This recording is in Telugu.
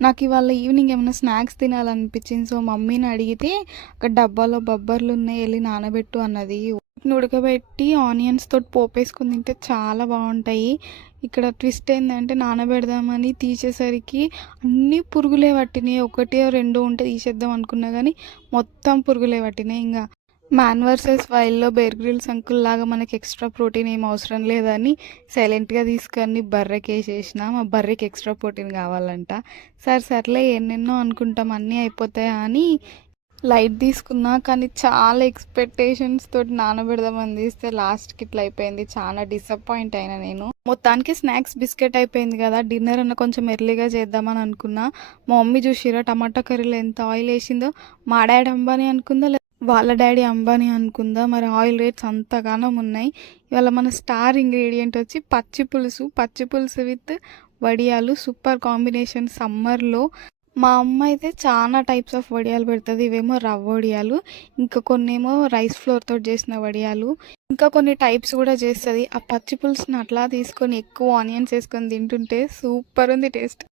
నాకు ఇవాళ ఈవినింగ్ ఏమైనా స్నాక్స్ తినాలనిపించింది. సో మమ్మీని అడిగితే అక్కడ డబ్బాలో బొబ్బర్లు ఉన్నాయి, వెళ్ళి నానబెట్టు అన్నది. వీటిని ఉడకబెట్టి ఆనియన్స్ తోటి పోపేసుకుని తింటే చాలా బాగుంటాయి. ఇక్కడ ట్విస్ట్ ఏంటంటే నానబెడదామని తీసేసరికి అన్నీ పురుగులే పట్టినాయి. ఒకటి రెండో ఉంటే తీసేద్దాం అనుకున్నా కానీ మొత్తం పురుగులే పట్టినాయి. ఇంకా మ్యాన్ వర్సెస్ వైల్డ్లో బేర్ గ్రిల్స్ అంకుల్ లాగా మనకి ఎక్స్ట్రా ప్రోటీన్ ఏం అవసరం లేదని సైలెంట్గా తీసుకొని బర్రెకి వేసేసిన. మా బర్రెకి ఎక్స్ట్రా ప్రోటీన్ కావాలంట. సర్లే ఎన్నెన్నో అనుకుంటాం అన్నీ అయిపోతాయా అని లైట్ తీసుకున్నా. కానీ చాలా ఎక్స్పెక్టేషన్స్ తోటి నానబెడదామని తీస్తే లాస్ట్కి ఇట్లా అయిపోయింది. చాలా డిసప్పాయింట్ అయినా నేను. మొత్తానికి స్నాక్స్ బిస్కెట్ అయిపోయింది కదా, డిన్నర్ అన్న కొంచెం ఎర్లీగా చేద్దామని అనుకున్నా. మా మమ్మీ చూసిరా టమాటా కర్రీలో ఎంత ఆయిల్ వేసిందో. మా డాడీ అంబానీ అనుకుందా, వాళ్ళ డాడీ అంబానీ అనుకుందా, మరి ఆయిల్ రేట్స్ అంతగానం ఉన్నాయి. ఇవాళ మన స్టార్ ఇంగ్రీడియంట్ వచ్చి పచ్చి పులుసు విత్ వడియాలు. సూపర్ కాంబినేషన్ సమ్మర్లో. మా అమ్మ అయితే చాలా టైప్స్ ఆఫ్ వడియాలు పెడుతుంది. ఇవేమో రవ్వ వడియాలు, ఇంకా కొన్ని ఏమో రైస్ ఫ్లోర్ తోటి చేసిన వడియాలు, ఇంకా కొన్ని టైప్స్ కూడా చేస్తుంది. ఆ పచ్చి పులుసుని అట్లా తీసుకొని ఎక్కువ ఆనియన్స్ వేసుకొని తింటుంటే సూపర్ ఉంది టేస్ట్.